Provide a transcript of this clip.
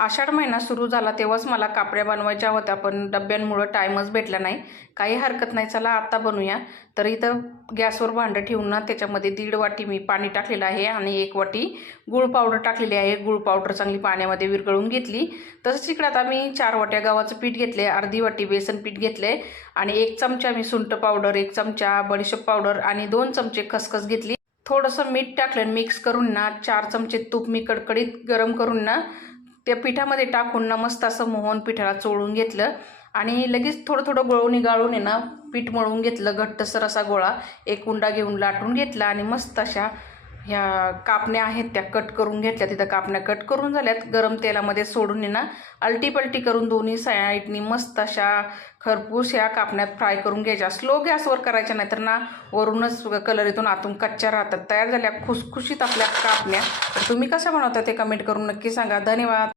आषाढ महिना सुरू झाला तेव्हाच मला कापड्या बनवायच्या होत्या, पण डब्यांमुळं टाईमच भेटला नाही. काही हरकत नाही, चला आता बनवूया. तर इथं गॅसवर भांडं ठेवून ना त्याच्यामध्ये 1.5 वाटी मी पाणी टाकलेलं आहे आणि 1 वाटी गूळ पावडर टाकलेली आहे. गूळ पावडर चांगली पाण्यामध्ये विरघळून घेतली. तसंच इकडे आता मी 4 वाट्या गव्हाचं पीठ घेतले, अर्धी वाटी बेसन पीठ घेतले आणि 1 चमचा मी सुंठ पावडर, 1 चमचा बडीशेप पावडर आणि 2 चमचे खसखस घेतली. थोडंसं मीठ टाकलं, मिक्स करून ना 4 चमचे तूप मी कडकडीत गरम करून ना त्या पिठामध्ये टाकून ना मस्त असं मोहन पिठाला चोळून घेतलं आणि लगेच थोडं थोडं गळून गाळून आहे ना पीठ मळून घेतलं. घट्टसर असा गोळा एक उंडा घेऊन लाटून घेतला आणि मस्त अशा ह्या कापण्या आहेत त्या कट करून घेतल्या. तिथं कापण्या कट करून झाल्यात. गरम तेलामध्ये सोडून ना अलटी पलटी करून दोन्ही साईडनी मस्त अशा खरपूस ह्या कापण्यात फ्राय करून घ्यायच्या. स्लो गॅसवर करायच्या, नाहीतर ना वरूनच कलर येतून आतून कच्च्या राहतात. तयार झाल्या खुसखुशीत आपल्या कापण्या. तर तुम्ही कशा बनवता ते कमेंट करून नक्की सांगा. धन्यवाद.